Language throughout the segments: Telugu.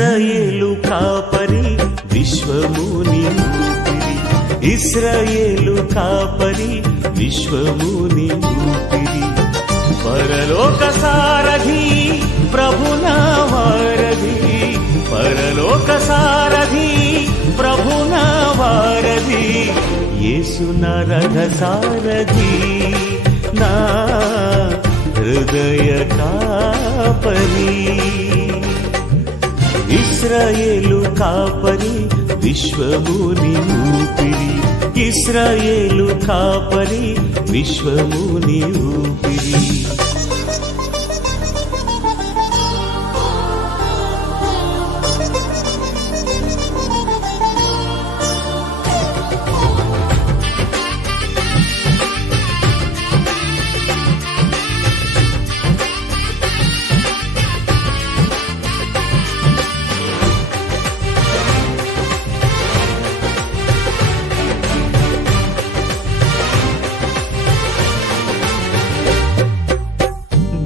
ఇశ్రాయేలు కాపరి విశ్వముని ఊపిరి, ఇశ్రాయేలు కాపరి విశ్వముని ఊపిరి, పరలోక సారథి ప్రభునా వారధి, పరలోక సారథి ప్రభునా వారధి, యేసు నా రథ సారథి నా హృదయ కాపరి. ఇశ్రాయేలు కాపరి విశ్వముని ఊపిరి, ఇశ్రాయేలు కాపరి విశ్వముని ఊపిరి.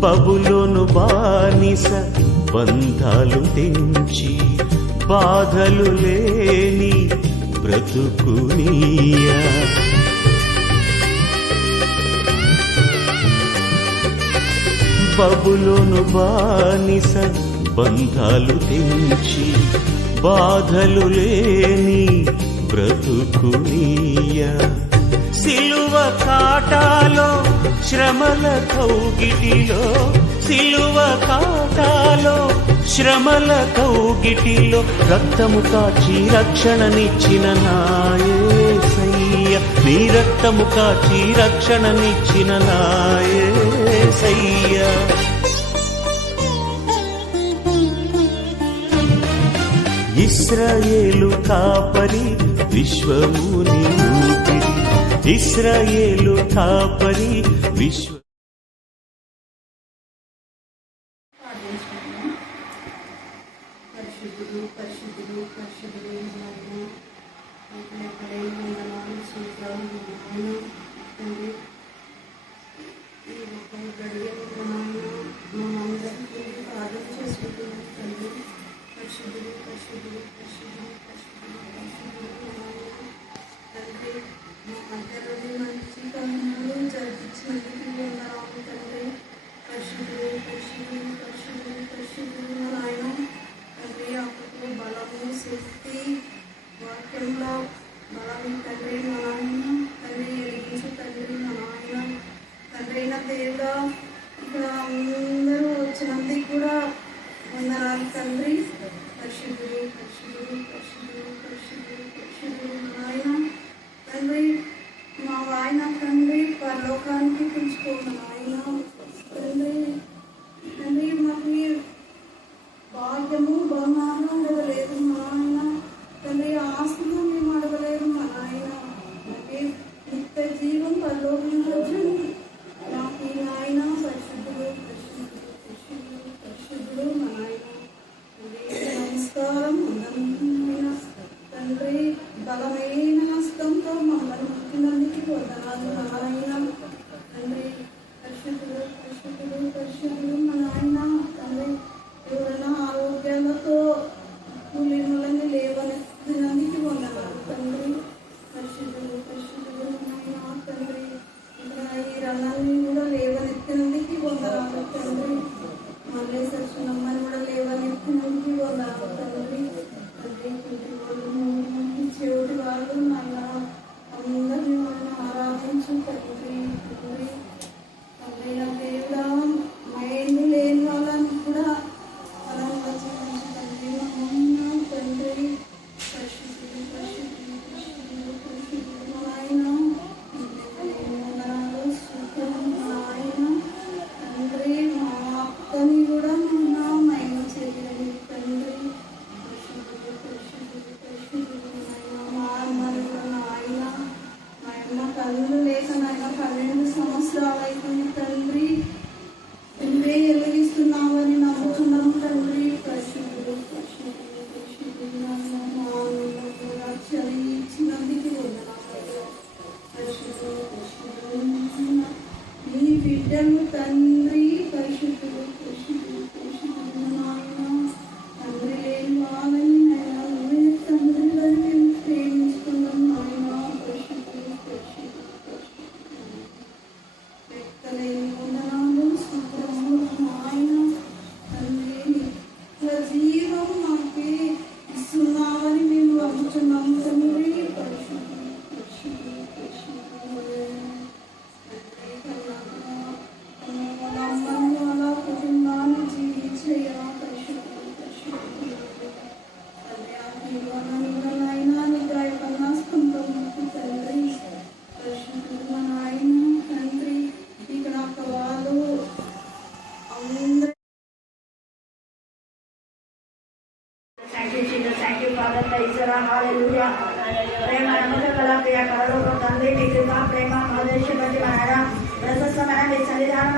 బబులోను బానిస బంధాలు తెంచి బాధలు లేని బ్రతుకునియా, బబులోను బానిస బంధాలు తెంచి బాధలు లేని బ్రతుకునియా, సిలువ కాటాలో శ్రమల కౌగిటిలో, సిలువ కాటాలో శ్రమల కౌగిటిలో రక్తము కాచి రక్షణనిచ్చిన నా యేసయ్య, నీ రక్తము కాచి రక్షణనిచ్చిన నా యేసయ్య. ఇశ్రాయేలు కాపరి విశ్వముని ఊపిరి, ఇశ్రాయేలు కాపరి విశ్వ. పరిశుద్ధుడు పరిశుద్ధుడు పరిశుద్ధుడు తండ్రి, ఈ ఒక గడియ మనందరికీ ప్రార్థన చేసుకుంటున్నాం తండ్రి. పరిశుద్ధుడు పరిశుద్ధుడు పరిశుద్ధుడు పరిశుద్ధుడు పరిశుద్ధుడు తండ్రి, మా మధ్యలోని మంచి పనులు జరిపించినందుకు వందనాలు తండ్రి. పరిశుద్ధుడు పరిశుద్ధుడు పరిశుద్ధుడు పరిశుద్ధుడు నాయన తండ్రి, అప్పుడు బలము శక్తి వాక్యంలో బలం తండ్రి మా నాయన తండ్రి, ఎరిగించు తండ్రి మా నాయన తండ్రి అయిన దేవుడా. ఇక్కడ అందరూ వచ్చినందుకు కూడా వందనాలు తండ్రి. పరిశుద్ధుడు పరిశుద్ధుడు పరిశుద్ధుడు పరిశుద్ధుడు పరిశుద్ధుడు నాయన తండ్రి, మా ఆయన తండ్రి పరలోకానికి పిలుచుకోండి నాయన తండ్రి. తండ్రి మాకు భాగ్యము బంగారం అడగలేదు మా నాయన తండ్రి, ఆస్తులు మేము అడగలేదు మా నాయన, మాకు నిత్య జీవం పరలోకం వచ్చింది మాకు నాయన. పరిశుద్ధుడు పరిశుద్ధుడు పరిశుద్ధుడు పరిశుద్ధుడు మా నాయన నమస్కారం. అందమైన తండ్రి, బలమైన హస్తంతో మమ్మల్ని ముట్టినందుకు వందనాలు నాయన తండ్రి. పరిశుద్ధుడు పరిశుద్ధుడు పరిశుద్ధుడు మా నాయన తండ్రి, ఎవరైనా ఆరోగ్యాలతో కూలీనులని లేవనెత్తినందుకు వందనాలు తండ్రి. పరిశుద్ధుడు పరిశుద్ధుడు నాయన తండ్రి, ఇక్కడ ఈ రణాన్ని కూడా లేవనెత్తినందుకు వందనాలు తండ్రి. మళ్ళీ సత్యనమ్మని కూడా లేవనెత్తినందుకు వందనాలు తండ్రి. తండ్రి ఇంటి వాళ్ళు చెవిటి వాళ్ళు నాయన అందరినీ మనం ఆరాధించు తండ్రి. తండ్రి తండ్రి నా దేవుడా, మైండ్ లేని వాళ్ళని కూడా బలంగా జీవించు తండ్రి. మమ్మల్ని తండ్రి పరిశుద్ధుడు పరిశుద్ధుడు పరిశుద్ధుడు పరిశుద్ధుడు నాయన వందనాలు శుద్ధం నాయన తండ్రి. మా అక్కని కూడా మొన్న మైండ్ చేయండి తండ్రి. పరిశుద్ధుడు పరిశుద్ధుడు పరిశుద్ధుడు నాయన. మా అమ్మని కూడా నాయన, మా అమ్మ కళ్ళు లేక నాయన 12 సంవత్సరాలు అయిపోయింది తండ్రి. నువ్వే వెలిగిస్తున్నావని నమ్ముతున్నాం తండ్రి. పరిశుద్ధుడు పరిశుద్ధుడు పరిశుద్ధుడు నాయన. మా అమ్మకు రక్షణ ఇచ్చినందుకు వందనాలు. పరిశుద్ధుడు పరిశుద్ధుడు నాయన. నీ బిడ్డలు తండ్రి పరిశుద్ధుడు పరిశుద్ధుడు పరిశుద్ధుడు నాయన తండ్రి. లేని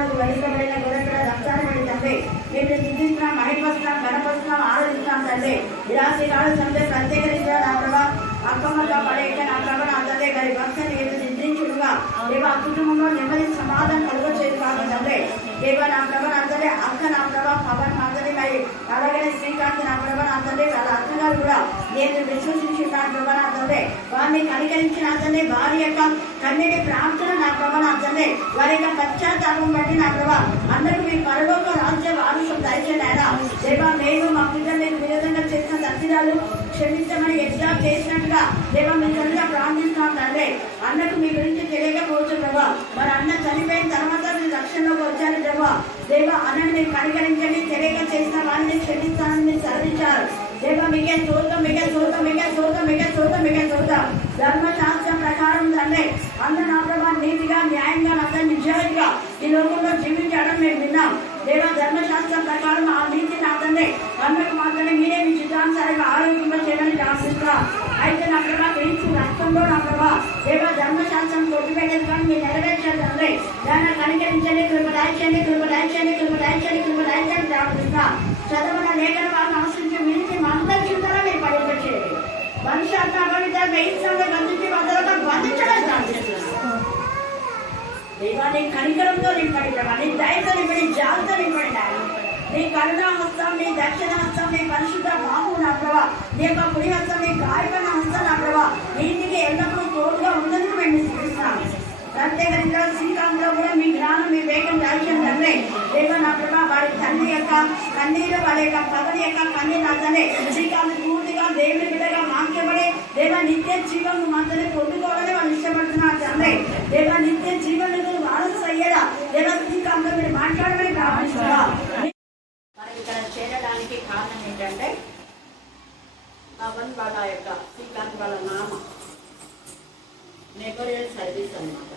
రక్తములకు వహించబడిన గొర్రెపిల్ల రక్తాన్ని బట్టి తండ్రి మేము స్థుతిస్తున్నాం, మహిమపరుస్తున్నాం, ఘనపరుస్తున్నాం, ఆరాధిస్తున్నాం తండ్రి. నిరాశ కాలం తండ్రి ప్రత్యేకరించిన నా ప్రభా అక్కమ్మగా పడేక నా ప్రభ నా తండ్రి గారి భక్తులు ఏదో నిద్రించుడుగా దేవా కుటుంబంలో నెమ్మది సమాధానం కలుగొచ్చేది కాదు తండ్రి. దేవా నా ప్రభ నా తండ్రి అక్క నా ప్రభ పవన్ నా తండ్రి మరి అలాగే శ్రీకాంత్ నా ప్రభ నా తండ్రి వాళ్ళ అక్కగారు కూడా నేను విశ్వసించి నా ప్రభ నా తండ్రి వారిని కనికరించి నా తండ్రి వారి యొక్క కన్నీటి ప్రార్థన నా ప్రభ నా తండ్రి వారి యొక్క పశ్చాత్తాపం బట్టి నా ప్రభ అందరూ మీ పరలోక రాజ్య వారసులు దయచేయండి ఆయన. దేవా మేము మా పిల్లలు విధంగా చేసిన తప్పిదాలు క్షమించమని ఎట్లా చేసినట్టుగా దేవా మీ తండ్రిగా ప్రార్థిస్తున్నాం తండ్రి. అన్నకు మీ గురించి తెలియకపోవచ్చు ప్రభా, మరి అన్న చనిపోయిన తర్వాత మీరు రక్షణలోకి వచ్చారు ప్రభా. దేవా అన్నని మీరు కనికరించండి, తెలియక చేసిన వారిని క్షమిస్తానని మీరు సరిచారు దేవా. మీకే స్తోత్రం, మీకే స్తోత్రం, మీకే స్తోత్రం, మీకే స్తోత్రం, మీకే స్తోత్రం. ధర్మశాస్త్రం ప్రకారం తండ్రి అందరూ నా ప్రభా నీతిగా న్యాయంగా అంతా నిజాయితీగా ఈ లోకంలో జీవించడం మేము విన్నాం దేవా. ధర్మశాస్త్రం ప్రకారం ఆ నీతి నా తండ్రి అందరికి మాత్రమే మీరే మీ చిత్తానుసారంగా ఆరోగ్యంగా చేయమని ప్రార్థిస్తున్నాం. అయితే నా ప్రభా క్రీస్తు రక్తంలో నా ప్రభా దేవా ధర్మశాస్త్రం కొట్టిపెట్టేది కానీ మీరు నెరవేర్చారు తండ్రి. దాన్ని కనికరించండి, కృప దాయించండి, కృప దాయించండి, కృప దాయించండి, కృప దాయించండి ప్రార్థిస్తున్నాం. చదవన లేఖన వారిని అవసరించి మించి అందరి చింతన మీరు పడిపచ్చేది మనుషులు బంధించి బంధించడం ప్రార్థిస్తున్నాం. దేవాన్ని కనికరంతో నింపడి ప్రభా, నీ దయతో నింపడి, జాలతో నింపడి నాయన. నీ కరుణా హస్తం, నీ దక్షిణ హస్తం, నీ పరిశుద్ధ బాహు నా ప్రభా, నీ యొక్క కుడి హస్తం, నీ గాయపడిన హస్తం నా ప్రభా నీటికి ఎల్లప్పుడూ తోడుగా ఉందని మేము చూపిస్తున్నాం. ప్రత్యేకంగా శ్రీకాంత్లో కూడా మీ జ్ఞానం మీ వేగం దాల్చిన తండ్రి దేవా నా ప్రభా వారి తండ్రి యొక్క కన్నీరు వారి యొక్క పగని యొక్క కన్నీరు అంతనే శ్రీకాంత్ పూర్తిగా దేవుని బిడ్డగా మార్చబడి దేవా నిత్య జీవము మాత్రమే పొందుకోవాలని వాళ్ళు ఇష్టపడుతున్నారు తండ్రి. దేవా నిత్య జీవనకు వారసు అయ్యేలా దేవా శ్రీకాంత్లో మీరు మాట్లాడమని ప్రార్థిస్తున్నారు. మనం ఇక్కడ చేరడానికి కారణం ఏంటంటే పవన్ వాళ్ళ యొక్క శ్రీకాంత్ వాళ్ళ నామ మెమోరియల్ సర్వీస్ అన్నమాట.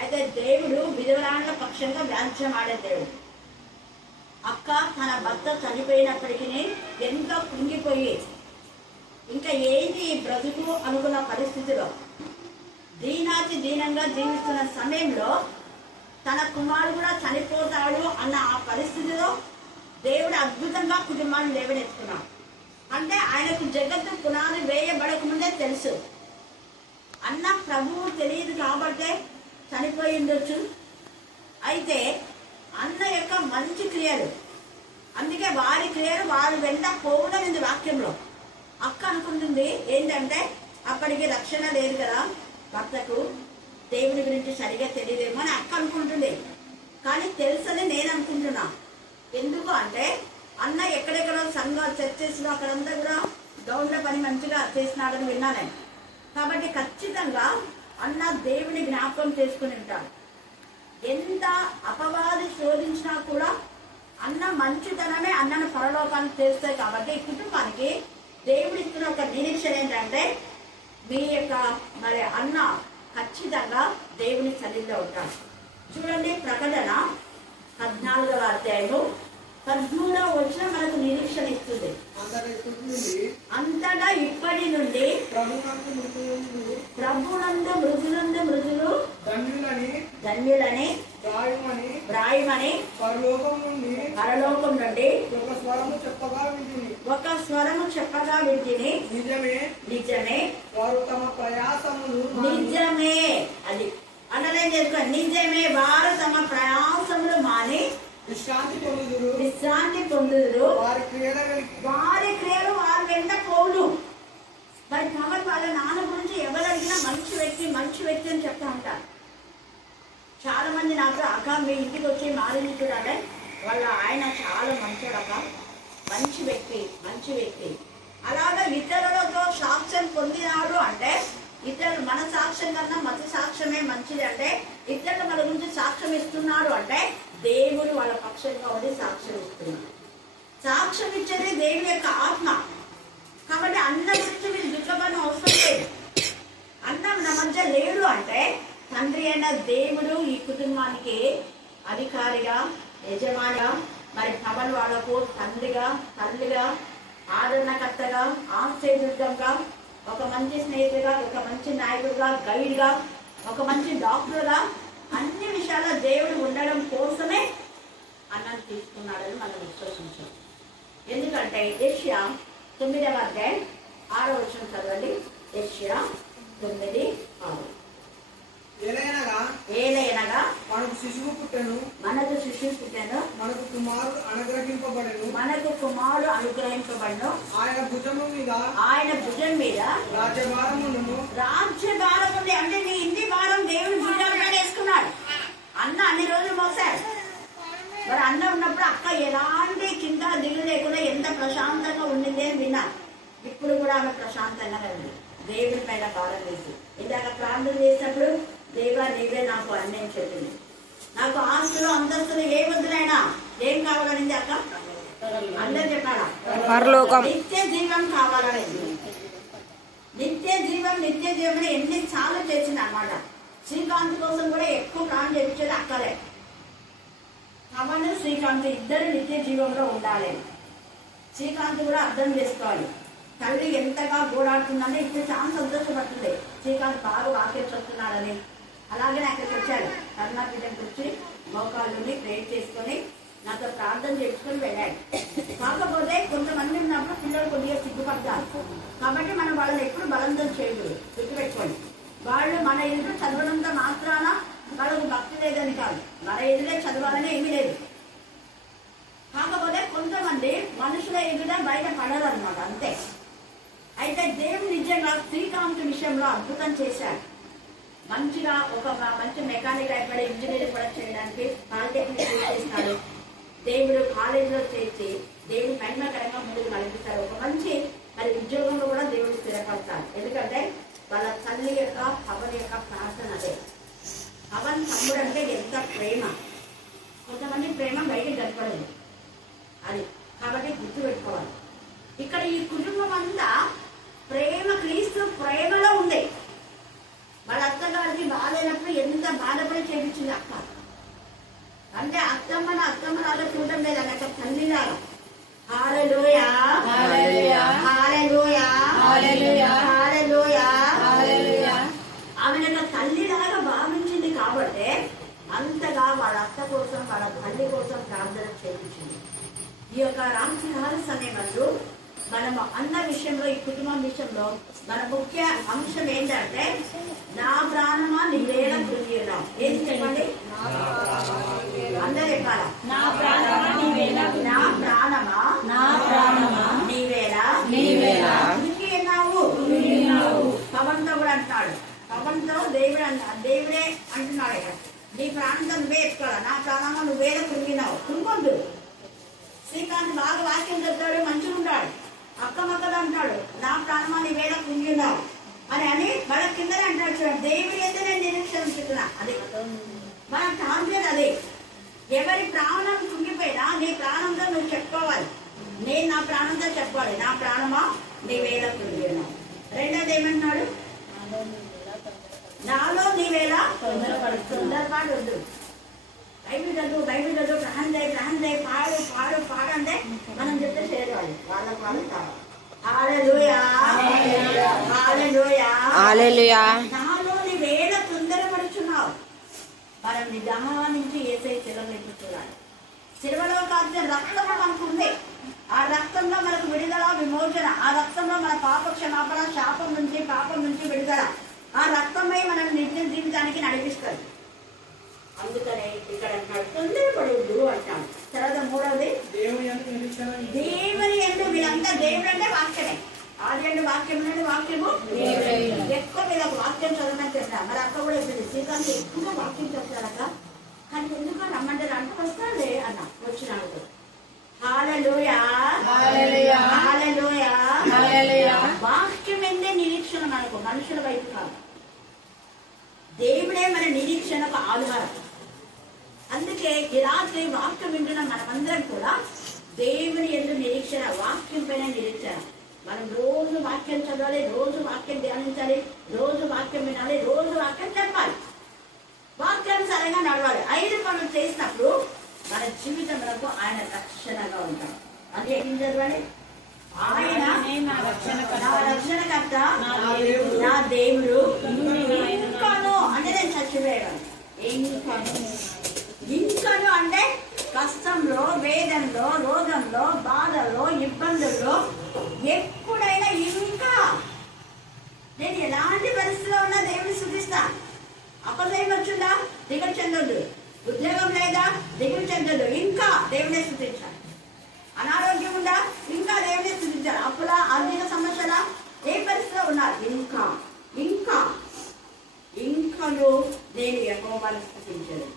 అయితే దేవుడు విధవరాల పక్షంగా వ్యాజ్యం ఆడే దేవుడు. అక్క తన భర్త చనిపోయినప్పటికీ ఎంతో కుంగిపోయి ఇంకా ఏంటి బ్రతుకు అనుకున్న పరిస్థితిలో దీనాతి దీనంగా జీవిస్తున్న సమయంలో తన కుమారుడు కూడా చనిపోతాడు అన్న ఆ పరిస్థితిలో దేవుడు అద్భుతంగా కుటుంబాన్ని లేవనెత్తుకున్నాడు. అంటే ఆయనకు జగత్తు పునాది వేయబడకముందే తెలుసు. అన్న ప్రభువు తెలియదు కాబట్టే చనిపోయి ఉండొచ్చు. అయితే అన్న యొక్క మంచి క్రియలు, అందుకే వారి క్రియలు వారు వెంట పోవడం ఇది వాక్యంలో. అక్క అనుకుంటుంది ఏంటంటే అప్పటికి రక్షణ లేదు కదా, భర్తకు దేవుని గురించి సరిగా తెలియదేమో అని అక్క అనుకుంటుంది. కానీ తెలుసని నేను అనుకుంటున్నా. ఎందుకు అంటే అన్న ఎక్కడెక్కడో సంఘాలు చర్చెస్లో అక్కడంతా కూడా గౌండ్ల పని మంచిగా చేసినాడని విన్నాను. కాబట్టి ఖచ్చితంగా అన్న దేవుని జ్ఞాపకం చేసుకుని ఉంటాడు. ఎంత అపవాది శోధించినా కూడా అన్న మంచితనమే అన్నను పరలోకానికి చేస్తాయి. కాబట్టి ఈ కుటుంబానికి దేవుడు ఇస్తున్న ఒక నిరీక్షణ ఏంటంటే మీ యొక్క మరి అన్న ఖచ్చితంగా దేవుని సన్నిధిలో ఉంటాడు. చూడండి ప్రకటన 14వ అధ్యాయము 13వ వచనం మనకు నిరీక్షణ ఇస్తుంది. అంతటా ఇప్పటి నుండి ప్రభునందు మృదులు ధన్యులని వ్రాయమని పరలోకం నుండి ఒక స్వరము చెప్పగా వింటిని. నిజమే వారు తమ ప్రయాసములు నిజమే అది అండర్లైన్ చేసుకో. నిజమే వారు తమ ప్రయాసములు మాని విశ్రాంతి పొందుదురు. వారి క్రియలు వారు వెంట పోవును. మరి పవన్ వాళ్ళ నాన్న గురించి ఎవరు అడిగినా మంచి వ్యక్తి అని చెప్తా ఉంటారు. చాలా మంది నాకు అక్క మీ ఇంటికి వచ్చి మారింది చూడాలి, వాళ్ళ ఆయన చాలా మంచోడక్క, మంచి వ్యక్తి. అలాగా ఇతరులతో సాక్ష్యం పొందినాడు అంటే ఇతరులు మన సాక్ష్యం కన్నా మత సాక్ష్యమే మంచిది. అంటే ఇతరులు మన గురించి సాక్ష్యం ఇస్తున్నాడు అంటే దేవుడు వాళ్ళ పక్షంగా ఉండి సాక్ష్యం ఇస్తున్నాడు. సాక్ష్యం ఇచ్చేది దేవుని యొక్క ఆత్మ. కాబట్టి అన్న గురించి మీరు దుఃఖపడిన అవసరం లేదు. అన్న నా మధ్య లేడు అంటే తండ్రి అయిన దేవుడు ఈ కుటుంబానికి అధికారిగా, యజమానిగా, మరి పవన్ వాళ్ళకు తండ్రిగా, తల్లిగా, ఆదరణకర్తగా, ఆశ్చర్యంగా, ఒక మంచి స్నేహితుడిగా, ఒక మంచి నాయకుడిగా, గైడ్గా, ఒక మంచి డాక్టర్గా అన్ని విషయాల్లో దేవుడు ఉండడం కోసమే అన్నం తీసుకున్నాడని మనం విశ్వసించాం. ఎందుకంటే యెషయా 9వ అధ్యాయం 6వ వచనం చదవండి. యెషయా 9:6. ఏలయనగా మనకు శిశువు పుట్టెను, మనకు శిశువు పుట్టెను, మనకు కుమారుడు అనుగ్రహింపబడెను, మనకు కుమారుడు అనుగ్రహింపబడను, ఆయన భుజము మీద ఆయన భుజం మీద రాజ్యభారమును. రాజ్యభారం ఉంది. అంటే నీ ఇంటి భారం దేవుని భుజాల మీద వేసుకున్నాడు. అన్న అన్ని రోజులు మోసాడు. మరి అన్న ఉన్నప్పుడు అక్క ఎలాంటి చింత దిగులు లేకుండా ఎంత ప్రశాంతంగా ఉండింది అని విన్నా. ఇప్పుడు కూడా ఆమె ప్రశాంతంగా ఉంది, దేవుని పైన భారం వేసి. ఇందాక ప్రార్థన చేసినప్పుడు దేవా నీవే నాకు అన్నం చెప్పింది. నాకు ఆస్తులు అంతస్తులు ఏ వద్దునైనా ఏం కావాలనింది అక్క? అందరూ చెప్పాలా? పరలోకం, నిత్య జీవం కావాలనేది. నిత్య జీవం ఎన్నిసార్లు చేసింది అన్నమాట. శ్రీకాంత్ కోసం కూడా ఎక్కువ ప్రాణం చేయించేది అక్కలే. అవన్నీ శ్రీకాంత్ ఇద్దరు నిత్య జీవంలో ఉండాలి. శ్రీకాంత్ కూడా అర్థం చేసుకోవాలి. తల్లి ఎంతగా గోడాడుతుందంటే ఇప్పుడు చాలా సంతోషపడుతుంది. శ్రీకాంత్ బాగా వాక్యం చెప్తున్నాడని. అలాగే అక్కడికి వచ్చాడు. కరుణా పీఠంకి వచ్చి మోకాళ్ళని ప్రేర్ చేసుకొని నాతో ప్రార్థన చేసుకొని వెళ్ళాడు. కాకపోతే కొంతమంది ఉన్నప్పుడు పిల్లలు కొద్దిగా సిగ్గుపడతారు. కాబట్టి మనం వాళ్ళని ఎప్పుడు బలవంతం చేయకూడదు, గుర్తుపెట్టుకోండి. వాళ్ళు మన ఎదురు చదవడంతో మాత్రాన వాళ్ళకు భక్తి లేదని కాదు, మన ఎదురే చదవాలని ఏమీ లేదు. కాకపోతే కొంతమంది మనుషుల ఎదుట బయట పడరు అనమాట, అంతే. అయితే దేవుడు నిజంగా శ్రీకాంత్ విషయంలో అద్భుతం చేశాడు. మంచిగా ఒక మంచి మెకానిక్ అయిపోయి ఇంజనీరింగ్ కూడా చేయడానికి పాలిటెక్నిక్ చేసినాడు. దేవుడు కాలేజీలో చేర్చి దేవుడు మహిమకరంగా ముందుకు నడిపిస్తారు. ఒక మంచి మరి ఉద్యోగంలో కూడా దేవుడు స్థిరపడతారు. ఎందుకంటే వాళ్ళ తల్లి యొక్క పవన్ యొక్క ప్రార్థన అదే. పవన్ తమ్ముడు అంటే ఎంత ప్రేమ. కొంతమంది ప్రేమ బయటికి కనపడదు అది. కాబట్టి గుర్తుపెట్టుకోవాలి. ఇక్కడ ఈ కుటుంబం అంతా ప్రేమ, క్రీస్తు ప్రేమలో ఉంది. వాళ్ళ అత్తగారికి బాగాలేనప్పుడు ఎంత బాధపడి చేపించింది అక్క. అంటే అత్తమ్మలాగా చూడడం లేదు, అక్కడ తల్లిలాగా. హల్లెలూయా, హల్లెలూయా, హల్లెలూయా, హల్లెలూయా, హల్లెలూయా, హల్లెలూయా. ఆమెను తల్లిలాగా భావించింది కాబట్టి అంతగా వాళ్ళ అత్త కోసం, వాళ్ళ తల్లి కోసం ప్రార్థన చేయించింది. ఈ యొక్క రాత్రికాల సమయంలో మనము అన్న విషయంలో, ఈ కుటుంబం విషయంలో మన ముఖ్య అంశం ఏంటంటే నా ప్రాణమా నీవేళ కృంగినావు. ఏది చెప్పండి? అందరూ చెప్పాలా? నా ప్రాణమా నీవేళ కృంగినావు. పవన్తో కూడా అంటున్నాడు. పవన్తో దేవుడే అంటున్నాడు ఇక్కడ, నీ ప్రాణంతో నువ్వే ఎత్తుకోవాలి. నా ప్రాణమా నువ్వేళ కృంగినావు. కృంగొద్దు. శ్రీకాంత్ బాగా వాక్యం చెప్తాడు, మంచిగా ఉంటాడు. అక్కమక్కలు అంటాడు, నా ప్రాణమా నీ వేళ కుంగినావు అని మన కిందనే అంటాడు. చూడండి, దేవుడి అయితే నేను నిరీక్షణ ఉంచుతున్నా. అది మన టార్గెట్. అదే ఎవరి ప్రాణం కుంగిపోయినా నీ ప్రాణంతో నువ్వు చెప్పుకోవాలి. నేను నా ప్రాణంతో చెప్పాలి, నా ప్రాణమా నీ వేళ కుంగినావు. రెండోది ఏమంటున్నాడు? నాలో నీ వేళ తొందరపాటు వద్దు. బైబిల్ చదువు ప్రహంజయ్ పాడు అంటే మనం చెప్తే చేయాలి. వాళ్ళకు వాళ్ళు కావాలి. హల్లెలూయా, హల్లెలూయా, హల్లెలూయా. నాలో నీ వేళ తొందరపడుచున్నావు. మనం నిదానించి యేసయ్య శిలువను చూడాలి. శిలువలో కాల్చిన రక్తము మనకు ఉంది. ఆ రక్తంలో మనకు విడుదల, విమోచన. ఆ రక్తంలో మన పాప క్షమాపణ, శాపం నుంచి విడుదల. ఆ రక్తమై మనం నిత్య జీవితానికి నడిపిస్తుంది. అందుకనే ఇక్కడ తొందరపడద్దు అంటాను. తర్వాత మూడవది దేవుని ఎందు. వీళ్ళంతా దేవుడు అంటే వాక్యమే. ఆది అండ్ వాక్యం నుండి వాక్యము ఎక్కువ మీద వాక్యం చదవమని చెప్పినా. మరి అక్క కూడా చెప్పింది, శ్రీకాంత్ ఎక్కువగా వాక్యం చెప్తారక్క, కానీ ఎందుకు రమ్మంటారు అంటే వస్తాలే అన్న వచ్చినాడు. హల్లెలూయా, హల్లెలూయా, హల్లెలూయా, హల్లెలూయా. వాక్యం ఎందే నిరీక్షణ మనకు, మనుషుల వైపు కాదు. దేవుడే మన నిరీక్షణకు ఆధారం. అందుకే ఈ రాత్రి వాక్యం వింటున్న మనమందరం కూడా దేవుని యందు నిరీక్షణ, వాక్యం పైన నిరీక్షణ. మనం రోజు వాక్యం చదవాలి, రోజు వాక్యం ధ్యానించాలి, రోజు వాక్యం వినాలి, రోజు వాక్యం చెప్పాలి, వాక్యానుసారంగా నడవాలి. 5 పనులు చేసినప్పుడు మన జీవితంలో ఆయన రక్షణగా ఉంటాం. అంటే ఏం చదవాలి? ఆయన నా రక్షణకర్త, నా దేవుడు, ఇంకాను అంటే నేను చచ్చిపోయాను. ఇంకను అంటే కష్టంలో, వేదనలో, రోగంలో, బాధల్లో, ఇబ్బందుల్లో ఎప్పుడైనా ఇంకా నేను ఎలాంటి పరిస్థితిలో ఉన్నా దేవుని స్తుతిస్తా. అపజయం వచ్చిందా దిగులు చెందొద్దు, ఉద్యోగం లేదా దిగులు చెందొద్దు, ఇంకా దేవునే స్తుతించాలి. అనారోగ్యం ఉందా ఇంకా దేవునే స్తుతించాలి. అప్పుల ఆర్థిక సమస్యల ఏ పరిస్థితిలో ఉన్నారు ఇంకా ఇంకా ఇంకను నేను యెహోవాను స్తుతించాను.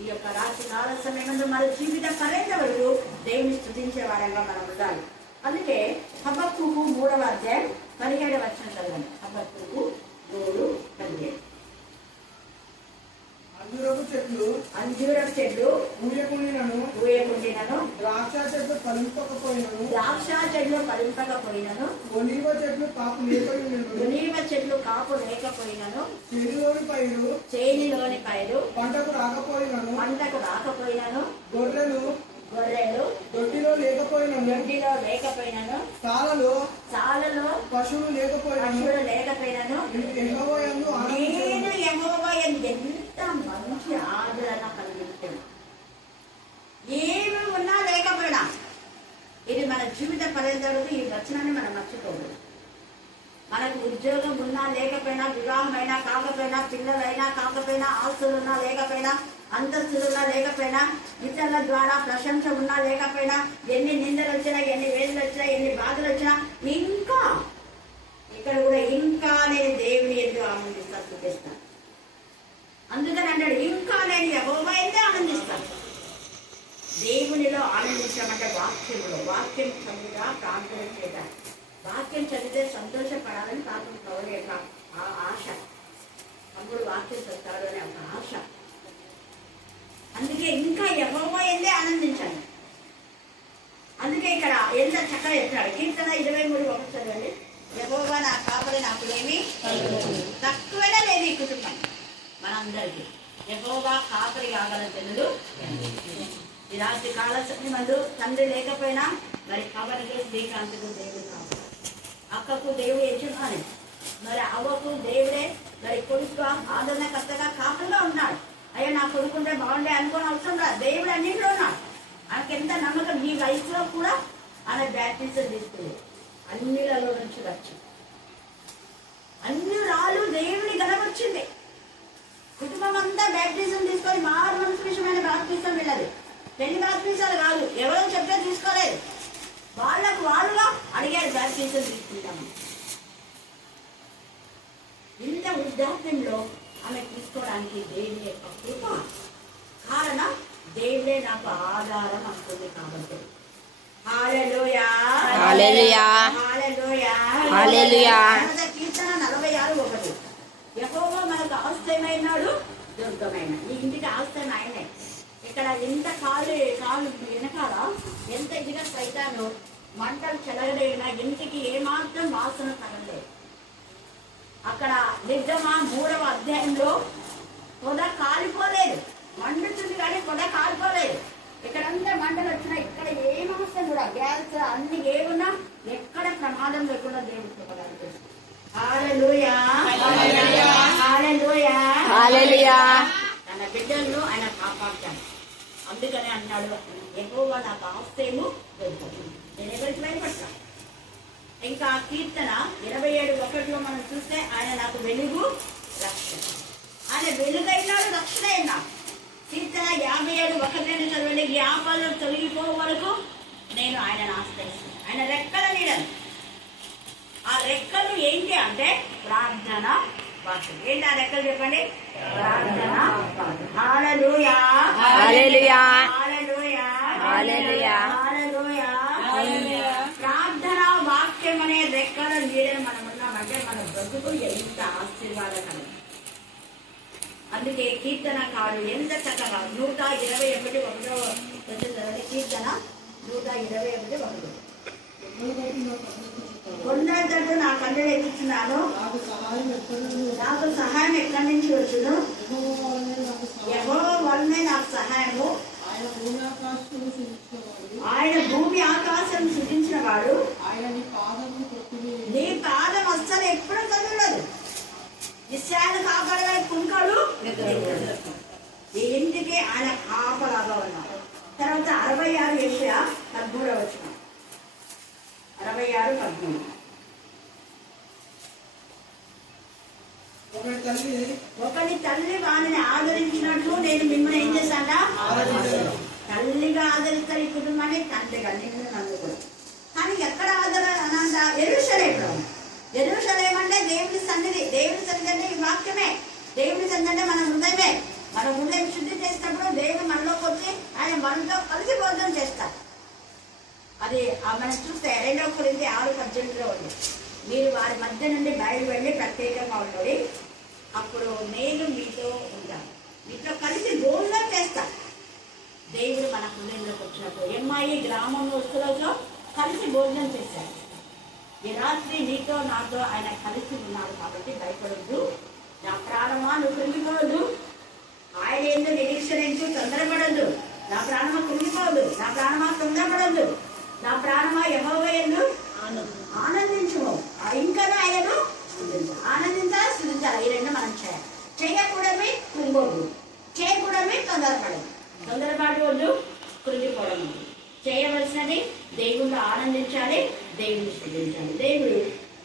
ఈ యొక్క రాత్రి కాల సమయంలో మన జీవిత పర్యంత వరకు దేవుని స్తుతించే వారంగా మనం ఉండాలి. అందుకే హబక్కూకు 3వ అధ్యాయం 17వ వచనం చదవండి. హబక్కూకు 3:17. అంజూరపు చెట్లు పూయకుండినను, ద్రాక్ష చెట్లు ఫలింపకపోయినను, ఒలీవ చెట్లు కాపు లేకపోయినను, చేనిలోని పైరు పంటకు రాకపోయినను, గొర్రెలు దొడ్డిలో లేకపోయినను, సాలలో పశువులు లేకపోయినను, నేను యెహోవా యందు ఎంత మంచి ఆదరణ కలిగించాను. ఏమి ఉన్నా లేకపోయినా ఇది మన జీవిత పర్యంతరకు ఈ వచనాన్ని మనం మర్చిపోకూడదు. మనకు ఉద్యోగం ఉన్నా లేకపోయినా, వివాహమైనా కాకపోయినా, పిల్లలైనా కాకపోయినా, ఆస్తులున్నా లేకపోయినా, అంతస్తులున్నా లేకపోయినా, ఇతరుల ద్వారా ప్రశంస ఉన్నా లేకపోయినా, ఎన్ని నిందలు వచ్చినా, ఎన్ని వేదనలు వచ్చినా, ఎన్ని బాధలు వచ్చినా, ఇంకా ఇక్కడ కూడా ఇంకా నేను దేవుని ఎందుకు ఆనందిస్తాను, చూపిస్తాను. అందుకని అంటాడు ఇంకా నేను యెహోవా ఎందే ఆనందిస్తాను. దేవునిలో ఆనందించామంటే వాక్యం చదివిగా ప్రార్థన చేయాలి. వాక్యం చదివితే సంతోషపడాలని పాపం పౌలు యొక్క ఆశ. అప్పుడు వాక్యం చదువుతాడు అనే ఒక ఆశ. అందుకే ఇంకా యెహోవా ఎందే ఆనందించాలి. అందుకే ఇక్కడ ఎంత చక్కగా చెప్తాడు. కీర్తన 23:1 చదవండి. యెహోవా నా కాపరి, నాకు ఏమీ తక్కువైనా లేదు ఈ కుటుంబం మనందరికీ. యెహోవా కాపరి కాగల జనులు ఈ రాత్రి కాల మందు తండ్రి లేకపోయినా మరి కబరికి శ్రీకాంత్కు దేవుడు కావాలి, అక్కకు దేవుడు యజమాని, మరి అవ్వకు దేవుడే మరి కొడుకుగా ఆదరణకర్తగా కాపరిగా ఉన్నాడు. అయ్యా నా కొడుకుంటే బాగుండే అనుకోని అవసరం రా, దేవుడు అన్నింటిలో ఉన్నాడు. ఆయనకి ఎంత నమ్మకం. ఈ వయసులో కూడా ఆయన బ్యాప్టిజం తీసుకుంది. అన్నిలలో నుంచి వచ్చి అన్ని రాళ్ళు దేవుని గనవచ్చింది. కుటుంబం అంతా బ్యాప్టిజం తీసుకొని మారు మనసు విషయమైన బ్యాప్టిజం వెళ్ళదు. పెళ్లి బ్యాప్టిజాలు కాదు, ఎవరో చెప్తే తీసుకోలేదు, వాళ్ళకు వాళ్ళుగా అడిగారు బ్యాప్టిజం తీసుకుంటాము. ఇంత వృద్ధాప్యంలో ఆమె తీసుకోవడానికి దేవుని యొక్క కృప కారణం. దేవుడే నాకు ఆధారం అనుకుంది కాబట్టి. హల్లెలూయా హల్లెలూయా హల్లెలూయా హల్లెలూయా. కీర్తన 46:1. యెహోవా మనకు ఆశ్రయమైనాడు, దుర్గమైన. ఈ ఇంటికి ఆశ్రయం ఆయనే. ఇక్కడ ఎంత కాలు వెనకాల ఎంత ఇదిగా సైతాను మంటలు చెలగడైనా ఇంటికి ఏమాత్రం వాసన తగలేదు. అక్కడ నిర్గమ 3వ అధ్యాయంలో పొద కాలిపోలేదు, మండుతుంది కానీ పొద కాలిపోలేదు. ఇక్కడంతా మంటలు వచ్చినా ఇక్కడ ఏమవసరం కూడా గ్యాస్ అన్ని ఏమున్నా ఎక్కడ ప్రమాదం లేకుండా దేవుడికి ఉపకరిస్తుంది. హల్లెలూయా హల్లెలూయా హల్లెలూయా. తన బిడ్డలను ఆయన కాపాడుతాడు. అందుకనే అన్నాడు యెహోవా నాకు ఆశ్రయము దొరుకుతుంది, నేను ఎవరికి భయపడతా. ఇంకా కీర్తన 27:1 మనం చూస్తే ఆయన నాకు వెలుగు రక్షణ. ఆయన వెలుగైనాడు, రక్షణ అయినాడు. కీర్తన 57:1 చదవండి. జ్ఞాపకాలు తొలగిపో వరకు నేను ఆయనను ఆశ్రయిస్తాను. ఆయన రెక్కల నీడను. ఆ రెక్కలు ఏంటి అంటే ప్రార్థన వాక్యం. ఏంటి ఆ రెక్కలు చెప్పండి? ప్రార్థన. హల్లెలూయా హల్లెలూయా హల్లెలూయా హల్లెలూయా హల్లెలూయా. ప్రార్థన వాక్యం అనే రెక్కల నీడను మనం ఉన్నామంటే మన బ్రతుకు ఎంత ఆశీర్వాదకరం. అందుకే కీర్తనకారుడు ఎంత చక్కగా 121:1 కీర్తన 121:1. కొండల తట్టు నా కళ్ళు ఎత్తుతున్నాను, నాకు సహాయం ఎక్కడి నుంచి వచ్చును? యెహోవా వల్లనే నాకు సహాయము. ఆయన భూమి ఆకాశం సృజించిన వాడు. నీ పాదం అస్సలు ఎప్పుడు కదలదు. ఇస్రాయేలు కాపాడగల కుంకలు ఇంటికి ఆయన కాపలాగా ఉన్నారు. తర్వాత 66 యేషయా 13వ వచనం. 66:13. ఒకని తల్లి వారిని ఆదరించినట్లు నేను మిమ్మల్ని ఏం చేశానా? తల్లిగా ఆదరిస్తారు ఈ కుటుంబాన్ని, తండ్రిగా నిన్ను నన్ను కూడా. కానీ ఎక్కడ ఆదరణ? యెరూషలేములో. యెరూషలేం అంటే దేవుని సన్నిధి. దేవుని సన్నిధి అంటే ఈ వాక్యమే. దేవుని సన్నిధి అంటే మన హృదయమే. మన హృదయం శుద్ధి చేసినప్పుడు దేవుడు మనలోకి వచ్చి ఆయన మనతో కలిసి భోజనం చేస్తారు. అది మనం చూస్తే 2 కొరింథీ 6:18 ఉంది. మీరు వారి మధ్య నుండి బయలు వెళ్ళి ప్రత్యేకంగా ఉంటుంది, అప్పుడు నేను మీతో ఉంటాను, మీతో కలిసి భోజనం చేస్తాను. దేవుడు మన హృదయంలోకి వచ్చినప్పుడు ఎమ్మాయి గ్రామంలో వస్తువులతో కలిసి భోజనం చేశారు. ఈ రాత్రి నీతో నాతో ఆయన కలిసి ఉన్నాడు కాబట్టి భయపడద్దు. నా ప్రాణమా నువ్వు కృంగిపోవద్దు. ఆయన ఏందో నిరీక్షణించు, తొందరపడద్దు. నా ప్రాణమా కృంగిపోవద్దు. నా ప్రాణమా తొందరపడద్దు. నా ప్రాణమా యెహోవా యందు ఆనందించుము. ఇంకా ఆయనను ఆనందించాలి, స్తుతించాలి. ఈ రెండు మనం చేయాలి. చేయకూడమే కృంగోదు, చేయకూడమే తొందరపడదు. తొందరపాటు వద్దు, కృంగిపోవడం. చేయవలసినది దేవుణ్ణి ఆనందించాలి, దేవుని స్తుతించాలి. దేవుడు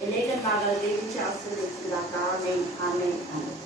అనేక భాగాలు దేవునికి ఆశీర్వదించుగాక. ఆమేన్, ఆమేన్, ఆమేన్.